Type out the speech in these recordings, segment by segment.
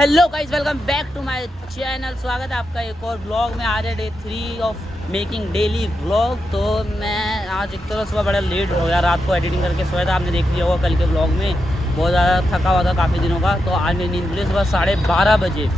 Hello guys, welcome back to my channel. स्वागत है आपका एक और ब्लॉग में। आज है day 3 of making daily vlog. तो मैं आज एक तरह सुबह बड़ा लेट हो गया, रात को एडिटिंग करके सोया था। आपने देख लिया होगा कल के ब्लॉग में, बहुत ज़्यादा थका हुआ था काफ़ी दिनों का। तो आज मेरी नींद खुली सुबह 12:30 बजे,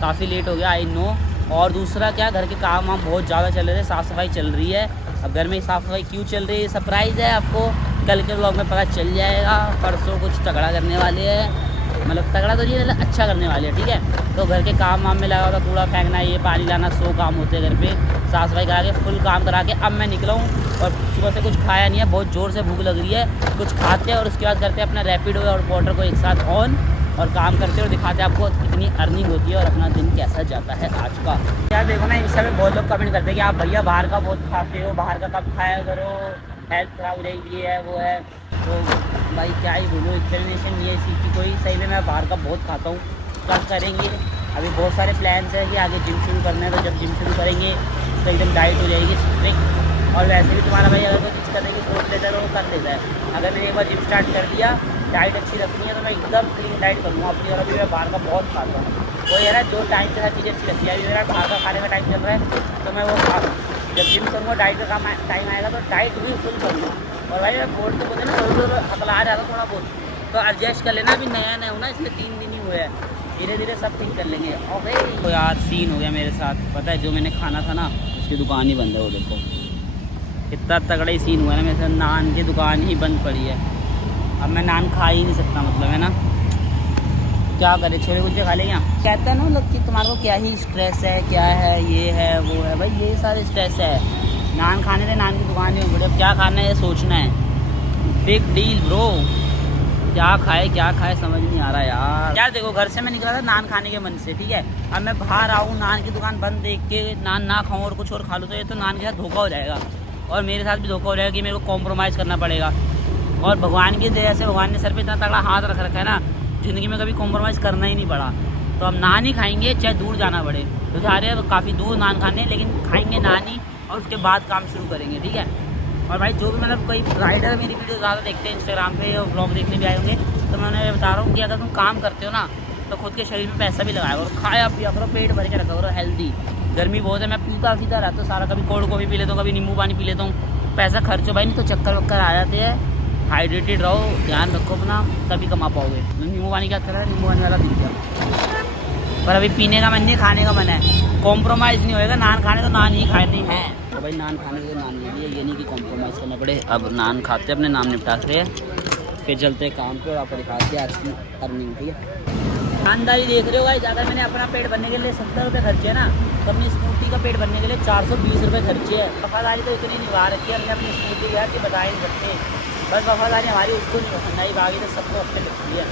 काफ़ी लेट हो गया, आई नो। और दूसरा क्या, घर के काम वाम बहुत ज़्यादा चल रहे थे, साफ़ सफाई चल रही है। अब घर में साफ़ सफाई क्यों चल रही है, सरप्राइज़ है आपको, कल के ब्लॉग में पता चल जाएगा। परसों कुछ तगड़ा करने वाले हैं, मतलब तगड़ा तो नहीं, मतलब अच्छा करने वाले हैं, ठीक है। तो घर के काम वाम में लगा हुआ था, कूड़ा फेंकना, ये पानी लाना, 100 काम होते हैं घर पे। साफ़ सफाई करा के फुल काम करा के अब मैं निकला हूँ। और सुबह से कुछ खाया नहीं है, बहुत ज़ोर से भूख लग रही है। कुछ खाते हैं और उसके बाद करते हैं अपना रैपिडो और पोर्टर को एक साथ ऑन, और काम करते हैं और दिखाते हैं आपको कितनी अर्निंग होती है और अपना दिन कैसा जाता है आज का। यार देखो ना, इंस्टा पे बहुत लोग कमेंट करते हैं कि आप भैया बाहर का बहुत खाते हो, बाहर का कब खाया करो, हेल्थ खराब हो जाएगी, ये है वो है। तो भाई क्या ही बोलूँ, एक्सप्लेनेशन नहीं है इसी की कोई। सही में मैं बाहर का बहुत खाता हूँ। कब करेंगे, अभी बहुत सारे प्लान्स हैं कि आगे जिम शुरू करना है। तो जब जिम शुरू करेंगे तो एकदम डाइट हो जाएगी स्ट्रिक्ट। और वैसे भी तुम्हारा भाई अगर कोई चीज़ करने की सोच लेता है तो वो कर लेता है। अगर मैंने एक बार जिम स्टार्ट कर दिया, डाइट अच्छी रखनी है, तो मैं एकदम क्लीन डाइट करूँगा अपनी। और अभी मैं बाहर का बहुत खाता हूँ, वो ये ना जो टाइम के साथ चीज़ें अच्छी लगती है। अभी मेरा बाहर का खाने का टाइम चल रहा है, तो मैं वो खा, जब जिम करूँगा डाइट का टाइम आएगा तो डाइट भी फुल करूँगा। और भाई मैं बोर्ड तो बोलते ना थोड़ा हकला जाता थोड़ा बहुत, तो एडजस्ट कर लेना। अभी नया नया हो ना, इसलिए 3 दिन ही हुए हैं, धीरे धीरे सब ठीक कर लेंगे। ओके तो यार सीन हो गया मेरे साथ, पता है जो मैंने खाना था ना, उसकी दुकान ही बंद है। वो देखो इतना तगड़ा ही सीन हुआ है ना, मेरे साथ नान की दुकान ही बंद पड़ी है। अब मैं नान खा ही नहीं सकता, मतलब है ना, क्या करे, छोले कुलचे खा लेंगे। कहता है ना मतलब कि तुम्हारे को क्या ही स्ट्रेस है, क्या है, ये है वो है। भाई ये सारे स्ट्रेस है, नान खाने थे, नान की दुकान नहीं बड़ी, अब क्या खाना है ये सोचना है। बिग डील ब्रो, क्या खाए समझ नहीं आ रहा यार। यार देखो, घर से मैं निकला था नान खाने के मन से, ठीक है। अब मैं बाहर आऊँ, नान की दुकान बंद देख के नान ना खाऊँ और कुछ और खा लूँ, तो ये तो नान के साथ धोखा हो जाएगा। और मेरे साथ भी धोखा हो जाएगा कि मेरे को कॉम्प्रोमाइज़ करना पड़ेगा। और भगवान की दया से भगवान ने सर पे इतना तगड़ा हाथ रख रखा है ना, ज़िंदगी में कभी कॉम्प्रोमाइज़ करना ही नहीं पड़ा। तो अब नान ही खाएंगे, चाहे दूर जाना पड़े। तो जा रहे हैं तो काफ़ी दूर नान खाने, लेकिन खाएंगे नान ही, और उसके बाद काम शुरू करेंगे, ठीक है। और भाई जो भी मतलब कोई राइडर मेरी वीडियो ज़्यादा देखते हैं इंस्टाग्राम पे और ब्लॉग देखने भी आए होंगे, तो मैं उन्हें बता रहा हूँ कि अगर तुम काम करते हो ना, तो खुद के शरीर में पैसा भी लगाया करो, खाया पिया करो, पेट भर के रखा करो, हेल्दी। गर्मी बहुत है, मैं पीता पीता रहता हूँ सारा, कभी कोल्ड कॉफ़ी पी लेता हूँ, कभी नींबू पानी पी लेता हूँ। पैसा खर्चो भाई, नहीं तो चक्कर वक्कर आ जाते हैं। हाइड्रेटेड रहो, ध्यान रखो अपना, तभी कमा पाओगे। नींबू पानी क्या अच्छा है, नींबू पानी वाला पी गया। पर अभी पीने का मन नहीं, खाने का मन है। कॉम्प्रोमाइज़ नहीं होएगा, नान खाने तो नान ही खाने हैं। तो भाई नान खाने को नान लीजिए, ये नहीं कि कॉम्प्रोमाइज़ करना पड़े। अब नान खाते अपने नाम निपटा के फिर चलते काम पे और आपको दिखाते हैं आज की अर्निंग, ठीक है। दुकानदारी देख रहे हो भाई, अगर मैंने अपना पेट भरने के लिए 70 रुपये खर्चे है ना, तो अपनी स्कूटी का पेट भरने के लिए 420 रुपये खर्चे है। वफादारी तो इतनी निभा रखी है हमने अपनी स्कूटी यार कि बता ही नहीं सकते। बस वफादारी हमारी उसको नहीं पसंद आई, बाकी तो सबको अच्छे लगती है।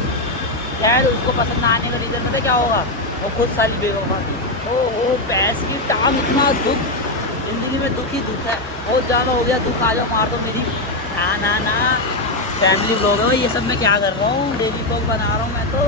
खैर उसको पसंद ना आने का रीज़न पता क्या होगा, वो खुद सारी बेवफा थी। ओ भैंस की टांग, इतना दुख ज़िंदगी में, दुख ही दुख है, बहुत ज़्यादा हो गया दुख। आ जाओ मार दो मेरी, ना ना ना, फैमिली ब्लॉग है ये सब। मैं क्या कर रहा हूँ, डेली ब्लॉग बना रहा हूँ मैं तो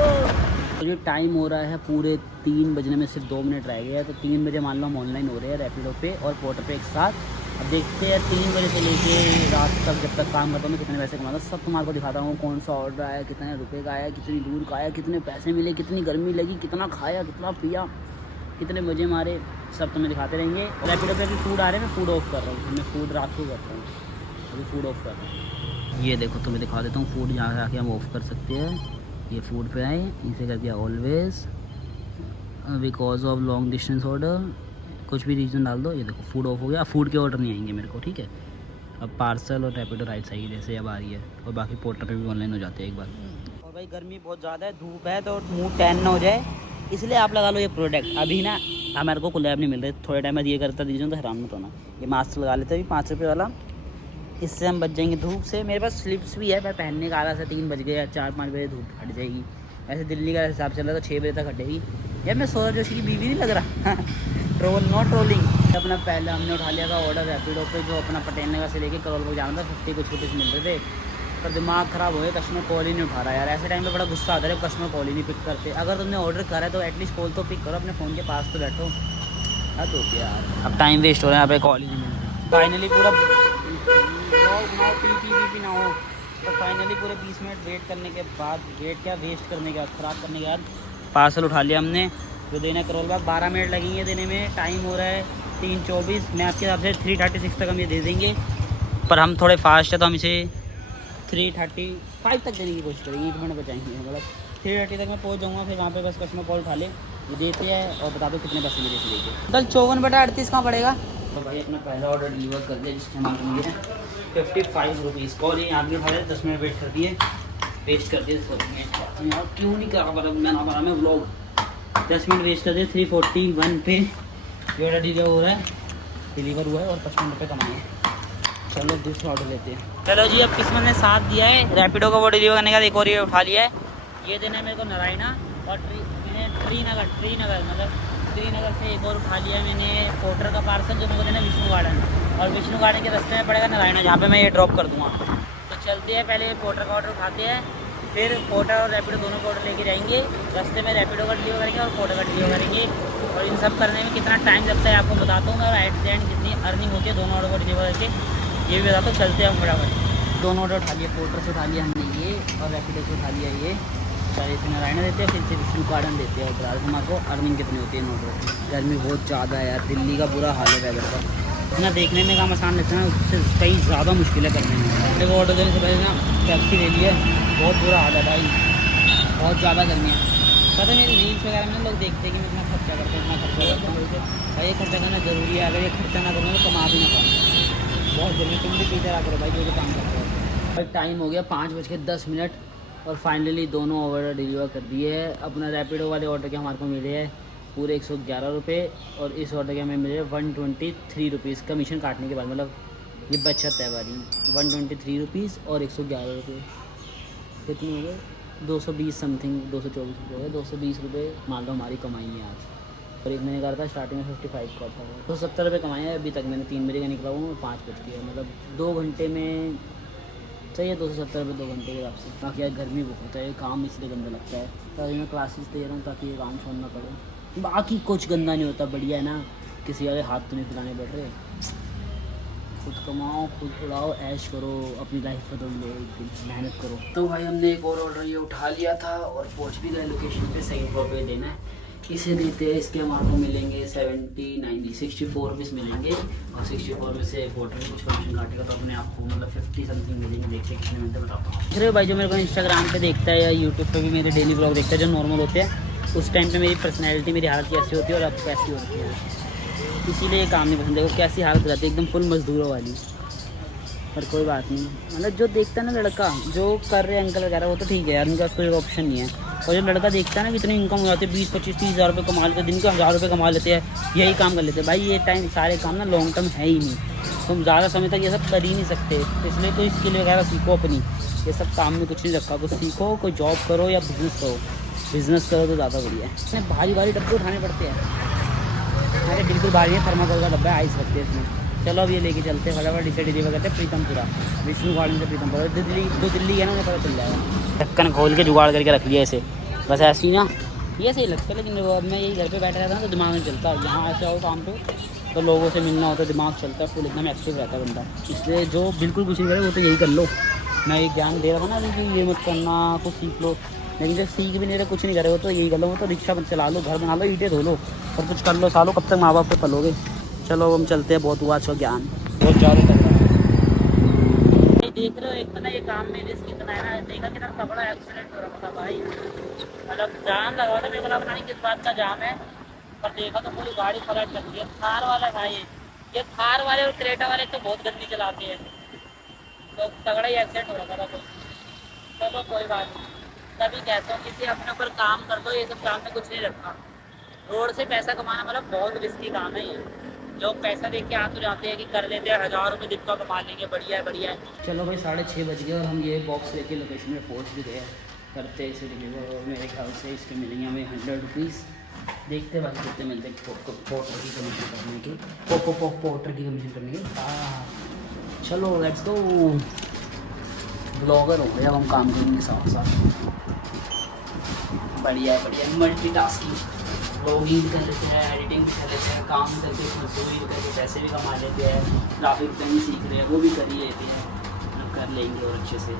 ये टाइम हो रहा है पूरे 3 बजने में सिर्फ 2 मिनट रह गए हैं। तो 3 बजे मान लो हम ऑनलाइन हो रहे हैं रैपिडो पे और पोर्टर पे एक साथ। अब देखते हैं 3 बजे से लेके रात तक, जब तक काम करता हूँ, मैं कितने पैसे कमाता हूँ सब तुम्हारे को दिखाता हूँ। कौन सा ऑर्डर आया, कितने रुपए का आया, कितनी दूर का आया, कितने पैसे मिले, कितनी गर्मी लगी, कितना खाया, कितना पिया, कितने मज़े मारे, सब तुम्हें दिखाते रहेंगे। रैपिडो पे भी फूड आ रहे हैं, मैं फूड ऑफ कर रहा हूँ। मैं फूड रात को करता हूँ, अभी फूड ऑफ कर रहा हूँ। ये देखो तुम्हें दिखा देता हूँ फूड, यहाँ से आके हम ऑफ कर सकते हैं। ये फूड पे आए, इसे कर दिया always, because of long distance order, कुछ भी रीज़न डाल दो। ये देखो फूड ऑफ हो गया, फूड के ऑर्डर नहीं आएंगे मेरे को, ठीक है। अब पार्सल और रैपिडो राइट साइड जैसे अब आ रही है, और बाकी पोर्टर पे भी ऑनलाइन हो जाते हैं एक बार। और भाई गर्मी बहुत ज़्यादा है, धूप है, तो मुँह टैन ना हो जाए, इसलिए आप लगा लो ये प्रोडक्ट। अभी ना मेरे को कोलैब नहीं मिल रहे, थोड़े टाइम बाद ये करता दीजिए तो हैरान मत होना। ये मास्क लगा लेते हैं 5 रुपये वाला, इससे हम बच जाएंगे धूप से। मेरे पास स्लिप्स भी है, मैं पहनने का आला से 3 बज गए या 4-5 बजे धूप हट जाएगी। वैसे दिल्ली का हिसाब चल रहा है तो 6 बजे तक हटेगी। यार मैं सौरभ जोशी की बीवी नहीं लग रहा ट्रोल नॉट ट्रोलिंग। अपना पहले हमने उठा लिया था ऑर्डर रैपिडो पे, जो अपना पटेल नगर से लेके करोल तक जाना था, 50 कुछ रुपीज़ मिल रहे थे। पर दिमाग ख़राब हो गया, कस्टमर कॉल ही नहीं उठा रहा यार। ऐसे टाइम पे बड़ा गुस्सा आता है, कस्टमर कॉल ही नहीं पिक करते। अगर तुमने ऑर्डर करा है तो एटलीस्ट कॉल तो पिक करो, अपने फ़ोन के पास तो बैठो। हद होती है यार, अब टाइम वेस्ट हो रहा है, यहाँ पे कॉल ही नहीं मिल रही। फाइनली पूरा पी ना हो, तो फाइनली पूरे 20 मिनट वेट करने के बाद, वेट क्या वेस्ट करने के बाद, ख़राब करने के बाद पार्सल उठा लिया हमने, जो देना है करोल बाग। 12 मिनट लगेंगे देने में, टाइम हो रहा है 3:24। मैं आपके हिसाब से 3:36 तक हम ये दे देंगे, पर हम थोड़े फास्ट है तो हम इसे 3:35 तक देने की कोशिश करेंगे। 1 मिनट बचाएंगे, मतलब 3:30 तक मैं पहुँच जाऊँगा। फिर वहाँ पे बस कस्टमर कॉल उठा ले, ये देते हैं और बता दो कितने पैसे मिले इसे देके। कल 54/38 कहाँ पड़ेगा? तो भाई अपना पहला ऑर्डर डिलीवर कर दिया, जिसके हमारे मिले हैं 55 रुपीज़। और ये आदमी था 10 मिनट वेट कर दिए, वेस्ट कर दिए। यार क्यों नहीं करा बना मैं व्लॉग, 10 मिनट वेस्ट कर दिए। 3:41 पे ये ऑर्डर डिलीवर हो रहा है, डिलीवर हुआ है और 55 रुपये कमाए। चलो दूसरा ऑर्डर लेते हैं। चलो जी, अब किस्मत ने साथ दिया है, रैपिडो का वो डिलीवर करने का एक और ये उठा लिया है। ये देना है मेरे को नारायणा और मैंने श्रीनगर से एक और उठा लिया है मैंने पोर्टर का पार्सल, जो मेरे को देना विष्णु गार्डन। और विष्णु गार्डन के रास्ते में पड़ेगा नारायणा, जहाँ पे मैं ये ड्रॉप कर दूँगा। तो चलते हैं, पहले पोर्टर का ऑर्डर उठाते हैं, फिर पोर्टर और रैपिडो दोनों को ऑर्डर लेके जाएंगे। रास्ते में रैपिडो का डिलीवर करेंगे और पोर्टर का डिलीवर करेंगे। और इन सब करने में कितना टाइम लगता है आपको बताता हूँ मैं, और एट द एंड कितनी अर्निंग होती है दोनों ऑर्डर को डिलीवर करके, ये भी बताता हूँ। चलते हैं हम फटाफट। दोनों ऑर्डर उठा लिए, पोर्टर से उठा लिया हमने ये, और रैपिडो से उठा लिया ये। सारे से नारायणा देते हैं, फिर से विष्णु गार्डन देते हैं। और हमारे को अर्निंग कितनी होती है ऑर्डर की। गर्मी बहुत ज़्यादा है यार, दिल्ली का बुरा हाल है वेदर का। इतना देखने में काम आसान लगता है ना, उससे कई ज़्यादा मुश्किल है करने में। अपने को ऑर्डर देने से पहले ना टैक्सी ले लिया, बहुत बुरा हाल है भाई, बहुत ज़्यादा गर्मी है। पता है मेरी रील्स वगैरह में लोग देखते हैं कि मैं इतना खर्चा करता हूँ, इतना खर्चा करता हूँ। भाई ये खर्चा करना ज़रूरी है, अगर ये खर्चा ना करूँगा तो कमा भी ना पाऊँ। बहुत जल्दी तुम भी पीछे आ करो भाई, जो भी काम करते हो। भाई टाइम हो गया 5:10 और फाइनली दोनों ऑर्डर डिलीवर कर दिए हैं। अपना रैपिडो वाले ऑर्डर के हमारे को मिले हैं पूरे 111 रुपये, और इस ऑर्डर के हमें मिले 123 रुपीज़ कमीशन काटने के बाद, मतलब ये बचत है हमारी। 123 रुपीज़ और 111 रुपये कितने हो गए? 220 समथिंग, 224 रुपये हो गए। 220 रुपये मान लो हमारी कमाई है आज। और एक मैंने कहा था स्टार्टिंग में 55 का था, तो 70 रुपये कमाए हैं अभी तक। मैंने 3 बजे का निकला हूँ और 5 बज गया, मतलब 2 घंटे में सही है। 270 रुपये 2 घंटे के हिसाब से। बाकी यार गर्मी बहुत है, काम इसलिए गंदा लगता है। तो अभी मैं क्लासेस दे रहा हूँ ताकि ये काम छोड़ना पड़े। बाकी कुछ गंदा नहीं होता, बढ़िया है ना, किसी वाले हाथ तो नहीं फैलाने पड़ रहे। खुद कमाओ, खुद उड़ाओ, ऐश करो, अपनी लाइफ बदल लो, एक दिन मेहनत करो। तो भाई हमने एक और ऑर्डर ये उठा लिया था और पहुँच भी गए लोकेशन पे। सेकंड फ्लोर पे देना है, इसे देते हैं। इसके हमारे को मिलेंगे 64 रुपीज़ मिलेंगे, और 64 रुपये से पोर्टर में कुछ कमीशन काटेगा, तो अपने आपको मतलब 50 समथिंग मिलेंगे। देखते कितने मिलते हैं बताता हूँ। अरे भाई जो मेरे को इंस्टाग्राम पे देखता है या यूट्यूब पे भी मेरे डेली ब्लॉग देखता है जो नॉर्मल होते हैं, उस टाइम पे मेरी पर्सनैलिटी, मेरी हालत कैसी होती है और अब कैसी होती है, इसीलिए ये काम नहीं पसंद है। वो कैसी हालत रहती है, एकदम फुल मजदूरों वाली। पर कोई बात नहीं, मतलब जो देखता है ना लड़का, जो कर रहे हैं अंकल वगैरह, वो तो ठीक है यार, उनका कोई ऑप्शन नहीं है। और जब लड़का देखता है ना कितनी इनकम हो जाती है, 20-25-30 हज़ार रुपये कमा लेते हैं, दिन के 1000 रुपये कमा लेते हैं, यही काम कर लेते हैं। भाई ये टाइम सारे काम ना लॉन्ग टर्म है ही नहीं, तुम ज़्यादा समय तक ये सब कर ही नहीं सकते। इसलिए तो स्किल वगैरह सीखो अपनी, ये सब काम में कुछ नहीं रखा, कुछ सीखो, कोई जॉब करो या बिज़नेस करो। बिज़नेस करो तो ज़्यादा बढ़िया है। भारी भारी डब्बे उठाने पड़ते हैं। अरे बिल्कुल भारी है, थर्माकोल का डब्बा है, आइस रखते हैं इसमें। चलो अब ये लेके चलते हैं फटाफट। इसे डिलीवर करते हैं प्रीतमपुरा, विष्णु गार्डन से प्रीतमपुरा। दिल्ली है ना, उन्हें पता चल जाएगा। ढक्कन खोल के जुगाड़ करके रख लिया इसे, बस ऐसे ही ना, ये सही लगता है। लेकिन अब मैं यही घर पे बैठा रहता ना तो दिमाग में चलता है, यहाँ ऐसे आओ काम पे तो लोगों से मिलना होता है, दिमाग चलता है, फुल एकदम एक्टिव रहता है बंदा। इसलिए जो बिल्कुल कुछ नहीं करे वो तो यही कर लो। मैं एक ज्ञान दे रहा था ना कि ये मत करना, कुछ सीख लो, लेकिन जो सीख भी नहीं रहे, कुछ नहीं करे, वो तो यही कर लो। वो तो रिक्शा मत चला लो, घर बना लो, ईंटें धो लो और कुछ कर लो सालों, कब तक माँ बाप पे पलोगे। चलो हम चलते हैं, बहुत हुआ अच्छा ज्ञान, बहुत ज़्यादा कर रहा है। देख रहे हो एक पता ये काम में रिस्क कितना है ना, देखा कितना तगड़ा एक्सीडेंट हो रहा था भाई, मतलब जाम लगा था। मेरे को पता नहीं किस बात का जाम है, पर देखा तो पूरी गाड़ी पलट करती है। थार वाला था ये थार वाले और क्रेटा वाले तो बहुत गंदी चलाते हैं, तो तगड़ा ही एक्सीडेंट हो रहा था। चलो कोई बात नहीं, तभी कहता हूँ किसी अपने ऊपर काम कर दो, ये सब काम में कुछ नहीं रखा। रोड से पैसा कमाना मतलब बहुत रिस्की काम है ये। लोग पैसा देख के आ तो जाते हैं कि कर लेते हैं, 1000 रुपये दिन का कमा लेंगे, बढ़िया है बढ़िया है। चलो भाई 6:30 बज गए और हम ये बॉक्स लेके लोकेशन में पहुंच भी गए हैं। करते हैं इसे डिलीवर, और मेरे ख्याल से इसके मिलेंगे हमें 100 रुपीज़। देखते हैं बाकी कितने मिलते हैं पोर्टर की कमीशन करने की, पोर्टर की कमीशन करने की। चलो लेट्स गो, ब्लॉगर हो गया, अब हम काम करेंगे साथ साथ। बढ़िया बढ़िया, मल्टीटास्किंग, ब्लॉगिंग कर लेते हैं, एडिटिंग भी कर लेते हैं, काम करके मजदूरी करके पैसे भी कमा लेते हैं, ग्राफिक डिजाइनिंग सीख रहे हैं वो भी कर ही लेते हैं, कर लेंगे और अच्छे से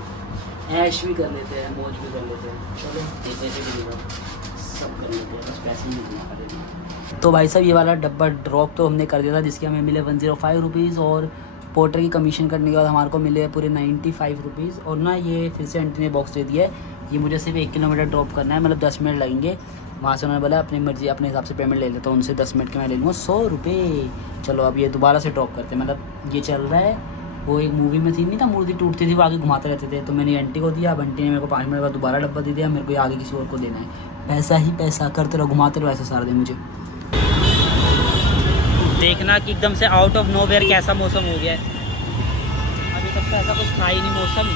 ऐश भी कर लेते हैं, मौज भी कर लेते हैं। चलो देते हैं डिलीवर। सब कर लेते हैं, बस पैसे नहीं देना पड़ेगा। तो भाई साहब ये वाला डब्बा ड्रॉप तो हमने कर दिया था, जिसके हमें मिले 105 रुपीज़, और पोर्टर की कमीशन करने के बाद हमारे को मिले पूरे 95 रुपीज़। और ना ये फिर से आंटी ने बॉक्स दे दिया है, ये मुझे सिर्फ 1 किलोमीटर ड्रॉप करना है, मतलब 10 मिनट लगेंगे। वहाँ से उन्होंने बोला अपनी मर्जी अपने हिसाब से पेमेंट ले लेता हूँ उनसे, 10 मिनट के मैं ले लूँगा 100 रुपये। चलो अब ये दोबारा से ड्रॉप करते हैं, मतलब ये चल रहा है। वो एक मूवी में थी नहीं था, मूर्ति टूटती थी वो आगे घुमाते रहते थे, तो मैंने आंटी को दिया, अब आंटी ने मेरे को 5 मिनट बाद दोबारा डब्बा दे दिया, मेरे को आगे किसी और को देना है। पैसा ही पैसा, करते रहो घुमाते रहो ऐसा सारा दिन मुझे। देखना कि एकदम से आउट ऑफ नोवेयर कैसा मौसम हो गया है, अभी तक तो ऐसा कुछ था ही नहीं मौसम,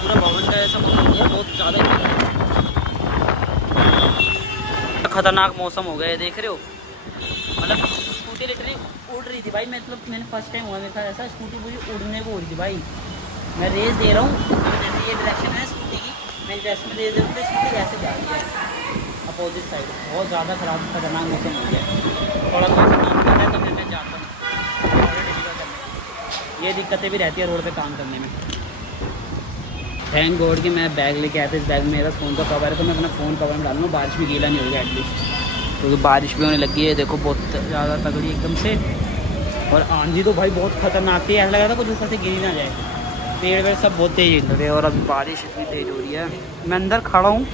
पूरा भवन का ऐसा मौसम हो गया, बहुत ज़्यादा खतरनाक मौसम हो गया है, देख रहे हो। मतलब स्कूटी लिटरली उड़ रही थी भाई, मतलब मैंने फर्स्ट टाइम हुआ मेरे साथ ऐसा, स्कूटी पूरी उड़ने को हो रही थी भाई। मैं रेस दे रहा हूँ, जैसे ये डायरेक्शन है स्कूटी की, मैं डायरेक्शन में रेस दे रहा हूँ, स्कूटी ऐसे जा रही है अपोजिट साइड। बहुत ज़्यादा ख़राब खतरनाक मौसम हो गया है, थोड़ा मौसम काम करना है तो फिर मैं जाता हूँ डिलीवर करने। ये दिक्कतें भी रहती है रोड पे काम करने में। थैंक गॉड कि मैं बैग लेके आया था, इस बैग में मेरा फ़ोन का कवर है, तो मैं अपना फ़ोन कवर में डालूँगा, बारिश में गीला नहीं होगा एटलीस्ट, क्योंकि बारिश भी होने लगी है देखो बहुत ज़्यादा तगड़ी एकदम से। और आंधी तो भाई बहुत खतरनाक थी, ऐसा लगा था कुछ ऊपर से गिर ना जाए, पेड़ वेड़ सब बहुत तेज़ हिल रहे हैं, और अभी बारिश इतनी तेज़ हो रही है। मैं अंदर खड़ा हूँ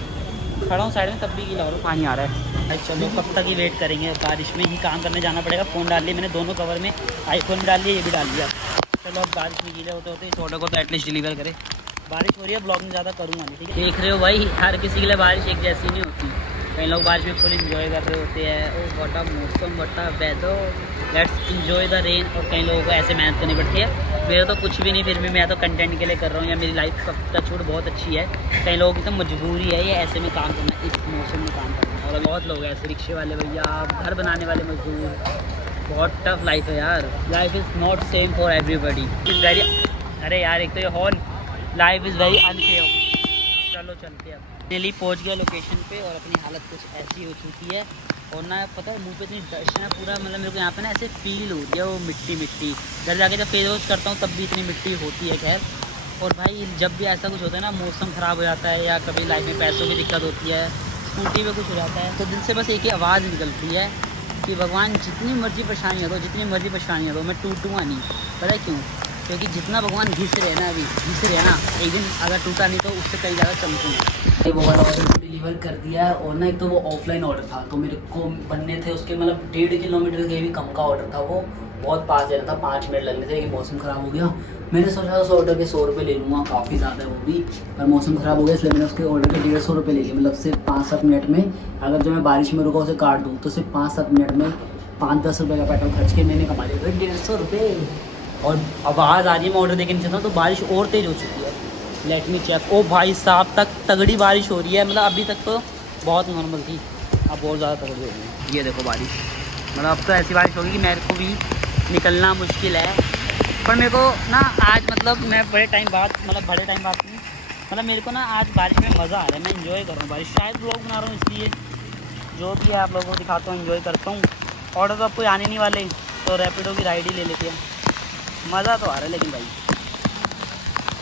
साइड में, तब भी गीला हो रहा, पानी आ रहा है भाई। चलो कब तक ही वेट करेंगे, बारिश में ही काम करने जाना पड़ेगा। फ़ोन डाल लिया मैंने दोनों कवर में, आईफोन डाल लिया, ये भी डाल लिया। चलो अब बारिश में गीले होते होते इस ऑर्डर को तो एटलीस्ट डिलीवर करे। बारिश हो रही है, ब्लॉगिंग ज़्यादा करूँगा नहीं, ठीक है। देख रहे हो भाई, हर किसी के लिए बारिश एक जैसी नहीं होती, कई लोग बारिश में फुल इंजॉय कर रहे होते हैं, ओ बटा मौसम बटा weather, let's enjoy the rain. और कई लोगों को ऐसे मेहनत करनी पड़ती है, मेरा तो कुछ भी नहीं, फिर भी मैं तो कंटेंट के लिए कर रहा हूँ, या मेरी लाइफ सबका छूट बहुत अच्छी है। कई लोगों की तो मजबूरी है ये ऐसे में काम करना, इस मौसम में काम करना। और बहुत लोग हैं ऐसे, रिक्शे वाले भैया, घर बनाने वाले मजदूर, बहुत टफ लाइफ है यार। Life is not same for everybody, is very, अरे यार एक तो ये horn, life is very unfair. चलो चलते हैं, फाइनली पहुंच गया लोकेशन पे, और अपनी हालत कुछ ऐसी हो चुकी है। और ना पता है मुंह पे इतनी डस्ट है पूरा, मतलब मेरे को यहाँ पे ना ऐसे फील हो रही है वो मिट्टी मिट्टी। घर जाके जब फेस वॉश करता हूँ तब भी इतनी मिट्टी होती है खैर। और भाई जब भी ऐसा कुछ होता है ना, मौसम ख़राब हो जाता है, या कभी लाइफ में पैसों की दिक्कत होती है, स्कूटी पे कुछ हो जाता है, तो दिल से बस एक ही आवाज़ निकलती है कि भगवान जितनी मर्जी परेशानी हो दो, जितनी मर्जी परेशानी हो दो, मैं टूटूँगा नहीं। पता है क्यों? क्योंकि जितना भगवान घिस रहे हैं ना, अभी घिस रहे हैं ना, एक दिन अगर टूटा नहीं तो उससे कई ज़्यादा चमकूँगा। वो वाला ऑर्डर डिलीवर कर दिया है, और ना एक तो वो ऑफलाइन ऑर्डर था, तो मेरे को बनने थे उसके मतलब 1.5 किलोमीटर के भी कम का ऑर्डर था, वो बहुत पास जाना था, 5 मिनट लगने थे, लेकिन मौसम ख़राब हो गया। मैंने सोचा उस ऑर्डर के 100 रुपये ले लूँगा, काफ़ी ज़्यादा है वो भी, पर मौसम ख़राब हो गया इसलिए मैंने उसके ऑर्डर के 150 रुपये ले लिए, मतलब सिर्फ 5-7 मिनट में। अगर जो मैं बारिश में रुका उसे काट दूँ तो सिर्फ 5-7 मिनट में 5-10 रुपये का पेट्रोल खर्च के मैंने कमा लिया 150 रुपये। और आवाज़ आ रही है, मैं ऑर्डर देके नहीं चाहता हूँ, तो बारिश और तेज़ हो चुकी है। लेट मी चेक, ओ भाई साहब तक तगड़ी बारिश हो रही है, मतलब अभी तक तो बहुत नॉर्मल थी, अब बहुत ज़्यादा तगड़ी हो रही है। ये देखो बारिश, मतलब अब तो ऐसी बारिश होगी कि मेरे को भी निकलना मुश्किल है। पर मेरे को ना आज मतलब मैं बड़े टाइम बाद नहीं, मतलब मेरे को ना आज बारिश में मज़ा आ रहा है, मैं इंजॉय कर रहा हूँ बारिश। शायद ब्लॉग बना रहा हूँ इसलिए, जो भी है आप लोगों को दिखाता हूँ, इंजॉय करता हूँ। ऑर्डर तो आपको आने नहीं वाले, तो रैपिडो की राइड ही ले लेते हैं। मज़ा तो आ रहा है, लेकिन भाई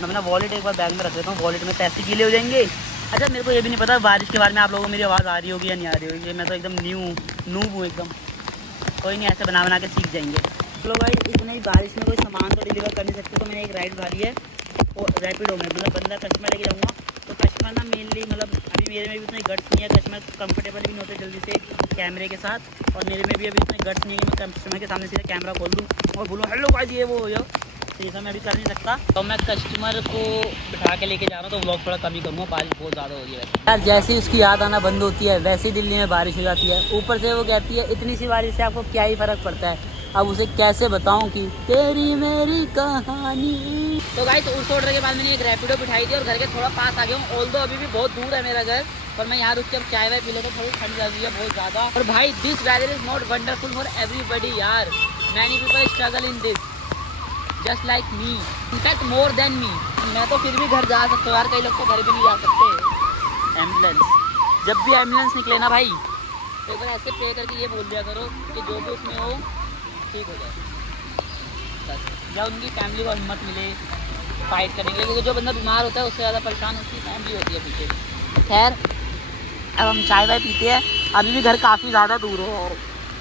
मैं अपना वॉलेट एक बार बैग में रख लेता हूँ, वॉलेट में पैसे गीले हो जाएंगे। अच्छा मेरे को ये भी नहीं पता बारिश के बारे में आप लोगों को मेरी आवाज़ आ रही होगी या नहीं आ रही होगी, मैं तो एकदम नूब हूँ एकदम। कोई नहीं, ऐसे बना के सीख जाएंगे। चलो भाई, इतनी ही बारिश में कोई सामान तो डिलीवर कर नहीं सकते, तो मैंने एक राइड उठा ली है और रैपिडो में, मतलब बंदा कस्टमर लेके जाऊँगा। तो कस्टमर ना मेनली, मतलब अभी मेरे में भी उतनी गट्स नहीं है, कस्टमर कंफर्टेबल भी नहीं होते जल्दी से कैमरे के साथ, और मेरे में भी अभी इतनी गट्स नहीं है कि मैं कस्टमर के सामने सीधा कैमरा खोल दूँ और बोलूँ हेलो भाई ये वो यो, जैसा मैं अभी कर नहीं सकता। तो मैं कस्टमर को बिठा के लेके जा रहा हूँ, तो व्लॉग थोड़ा कम ही करूँगा, बारिश बहुत ज़्यादा हो रही है यार। जैसे ही उसकी याद आना बंद होती है वैसे ही दिल्ली में बारिश हो जाती है। ऊपर से वो कहती है इतनी सी बारिश से आपको क्या ही फ़र्क पड़ता है, अब उसे कैसे बताऊं कि तेरी मेरी कहानी। तो गाइस उस ऑर्डर के बाद मैंने एक रैपिडो बिठाई थी और घर के थोड़ा पास आ गया हूँ, ऑल्दो अभी भी बहुत दूर है मेरा घर, पर मैं यहाँ रुक के अब चाय वाय पी लेता हूँ, थोड़ी ठंड लग रही है बहुत ज़्यादा। और भाई this weather is not wonderful for everybody यार, many people struggle in this just like me, in fact more than me. मैं तो फिर भी घर जा सकता हूँ यार, कई लोग तो घर भी नहीं जा सकते। एम्बुलेंस, जब भी एम्बुलेंस निकले ना भाई, तो एक बार ऐसे प्रे करके ये बोल दिया करो कि जो भी उसमें हो ठीक हो जाए, बस। या उनकी फैमिली को हिम्मत मिले फाइट करने के लिए, क्योंकि जो बंदा बीमार होता है उससे ज़्यादा परेशान उसकी फैमिली होती है पीछे। खैर अब हम चाय वाय पीते हैं। अभी भी घर काफ़ी ज़्यादा दूर है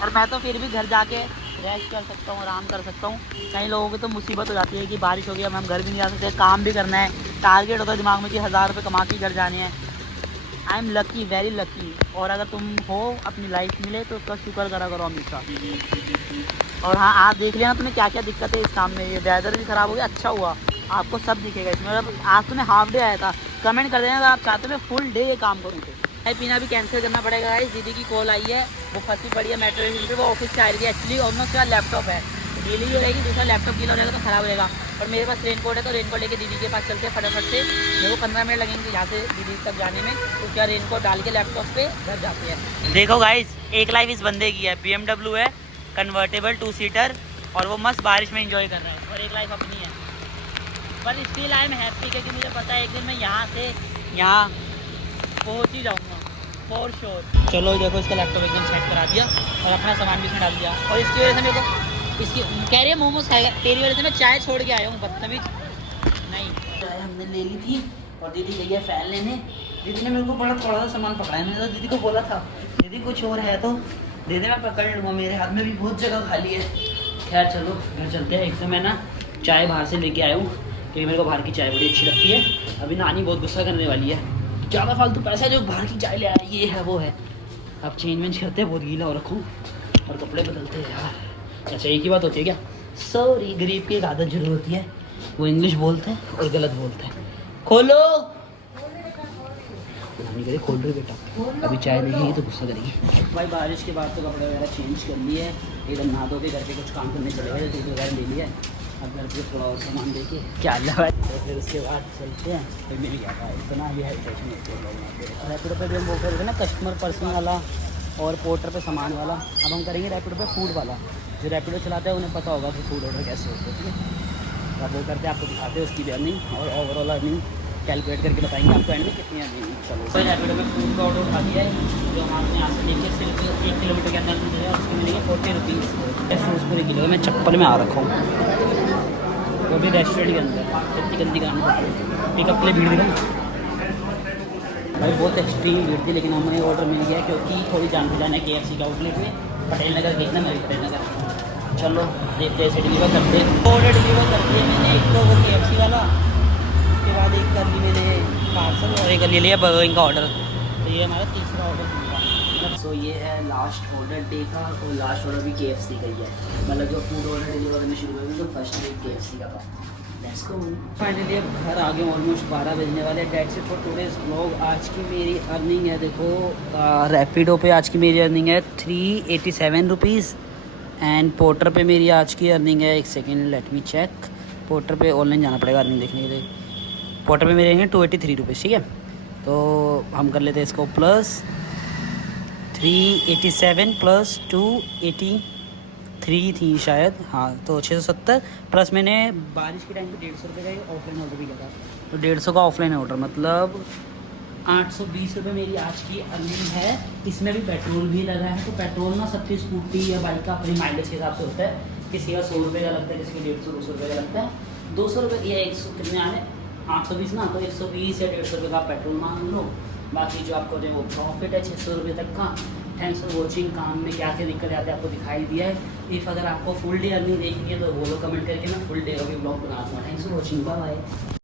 और मैं तो फिर भी घर जाके रेस्ट कर सकता हूँ, आराम कर सकता हूँ। कई लोगों की तो मुसीबत हो जाती है कि बारिश हो गई, अब हम घर भी नहीं जा सकते, काम भी करना है, टारगेट होता है दिमाग में कि 1000 रुपये कमा के घर जाने हैं। I am lucky, very lucky. और अगर तुम हो अपनी लाइफ मिले तो उसका शुक्र करा करो हमेशा। और हाँ, आप देख लिया ना तुम्हें क्या क्या दिक्कत है इस काम में। ये वेदर भी ख़राब हो गया, अच्छा हुआ आपको सब दिखेगा इसमें। आज तुम्हें हाफ डे आया था, कमेंट कर देना अगर आप चाहते हो मैं फुल डे ये काम करूँ तो। चाय पीना भी कैंसिल करना पड़ेगा गाइस। दीदी की कॉल आई है, वो फंसी पड़ी है मेट्रो स्टेशन पे, वो ऑफिस से आ रही है एक्चुअली। और उसका लैपटॉप है, डेली ही रहेगी, दूसरा लैपटॉप गीला हो जाएगा तो ख़राब हो जाएगा। और मेरे पास रेनकोट है तो रेनकोट लेके दीदी के पास चलते हैं फटाफट से। मेरे को 15 मिनट लगेंगे यहाँ से दीदी तक जाने में, तो क्या रेनकोट डाल के लैपटॉप पे घर जाते हैं। देखो गाइस, एक लाइफ इस बंदे की है, BMW है कन्वर्टेबल 2 सीटर, और वो मस्त बारिश में एंजॉय कर रहा है। और एक लाइफ अपनी है, पर स्टिल आई एम हैप्पी क्योंकि मुझे पता है एक दिन मैं यहाँ से यहाँ पहुँच ही जाऊँगा फॉर श्योर। चलो देखो, इसका लैपटॉप एकदम सेट करा दिया और अपना सामान भी इसमें डाल दिया। और इसकी वजह से मेरे को इसकी कह रही है मोमोज खाएगा, तेरी वजह से मैं चाय छोड़ के आया हूँ, बदतमीज। नहीं, चाय हमने ले ली थी और दीदी गई है फ़ैन लेने। दीदी ने मेरे को बड़ा थोड़ा सा सामान पकड़ाया, मैंने तो दीदी को बोला था दीदी कुछ और है तो दीदी मैं पकड़ लूँगा, मेरे हाथ में भी बहुत जगह खाली है। खैर चलो घर चलते हैं। एक तो मैं ना चाय बाहर से लेके आया हूँ क्योंकि मेरे को बाहर की चाय बड़ी अच्छी लगती है। अभी नानी बहुत गुस्सा करने वाली है, ज़्यादा फालतू पैसा जो बाहर की चाय ले आया, ये है वो है। अब चेंज वेंज करते हैं, बहुत गीला हो रखूँ और कपड़े बदलते हैं यार। अच्छा एक ही बात होती है क्या? सॉरी, गरीब की एक आदत जरूर होती है, वो इंग्लिश बोलते हैं और गलत बोलते हैं। खोलो, नानी कह रही खोल रही बेटा, अभी चाय नहीं तो गुस्सा करेगी। भाई बारिश के बाद तो कपड़े वगैरह चेंज कर लिए, एकदम नहा धो के घर पे कुछ काम करने चले गए, दूध वगैरह ले लिया। अब घर पे थोड़ा और सामान दे के क्या है तो फिर उसके बाद चलते हैं। फिर मिल गया था इतना भी हाइड्रेशन होती है लोग यहाँ पे। रैपिडो पे भी हम वो कर रहे थे ना, कस्टमर पर्सन वाला और पोर्टर पे सामान वाला। अब हम करेंगे रैपिडो पे फूड वाला। जो रैपिडो चलाते हैं उन्हें पता होगा कि फूड ऑर्डर कैसे होते हैं, ठीक है। अब वो करते हैं, आपको दिखाते हैं उसकी भी अर्निंग और ओवरऑल अर्निंग कैलकुलेट करके बताएंगे आपको एंड में कितनी अर्निंग। चलो कोई रैपिडो में फूड का ऑर्डर उठा दिया है, जो हम यहाँ से लेके सिर्फ 1 किलोमीटर के अंदर मिलेगा, उसके मिलेंगे 40 रुपीज़। फ्रूट्स पूरे किलो। मैं चप्पल में आ रखा हूँ, वो भी रेस्टोरेंट के अंदर। कितनी गंदी काम पिकअप के लिए भीड़ दिखा भाई, बहुत एक्सट्रीम भीड़ थी, लेकिन हमें ऑर्डर मिल गया क्योंकि थोड़ी जान पहचान है KFC के आउटलेट में। पटेल नगर देखना, मैं पटेल नगर। चलो देखते हैं, डिलीवर करते हैं। ऑर्डर डिलीवर कर दिया मैंने, एक तो वो KFC वाला, उसके बाद एक कर ली मैंने पार्सल और एक ले लिया बर्गर का ऑर्डर। तो ये हमारा तीसरा ऑर्डर था। सो ये है लास्ट ऑर्डर डे का, और लास्ट ऑर्डर भी KFC का ही है। मतलब जो फूड ऑर्डर डिलीवर करने शुरू हुए तो फर्स्ट डे KFC का था। Let's go. फाइनली अब घर आ गए, ऑलमोस्ट 12 बजने वाले। That's it for today's vlog. आज की मेरी अर्निंग है, देखो रैपिडो पे आज की मेरी अर्निंग है 387 रुपीज़ एंड पोर्टर पे मेरी आज की अर्निंग है, एक second let me check. Porter पे ऑनलाइन जाना पड़ेगा अर्निंग देखने के लिए। पोर्टर पे मेरे हैं 283 रुपीज़, ठीक है। तो हम कर लेते हैं इसको प्लस 387 प्लस 283 थी शायद, हाँ तो 670 प्लस मैंने बारिश के टाइम पे 150 रुपये का ही ऑफलाइन ऑर्डर भी किया था, तो 150 का ऑफलाइन ऑर्डर मतलब 820 रुपये मेरी आज की अर्निंग है। इसमें भी पेट्रोल भी लगा है, तो पेट्रोल ना सबकी स्कूटी या बाइक का अपनी माइलेज के हिसाब से होता है। किसी का 100 रुपये का लगता है, किसी का 150-200 रुपये का लगता है। 200 रुपये या 100 कितने आ रहे 820 ना, तो 120 या 150 रुपये का पेट्रोल मान लो। बाकी जो आपको दे वो प्रॉफिट है 600 रुपये तक का। Thanks for watching. काम में क्या क्या दिक्कत आती है आपको दिखाई दिया है। इफ़ अगर आपको फुल डे अर्निंग देखनी है तो बोलो कमेंट करके, मैं फुल डे का भी ब्लॉग बना दूँगा। Thanks for watching, bye bye.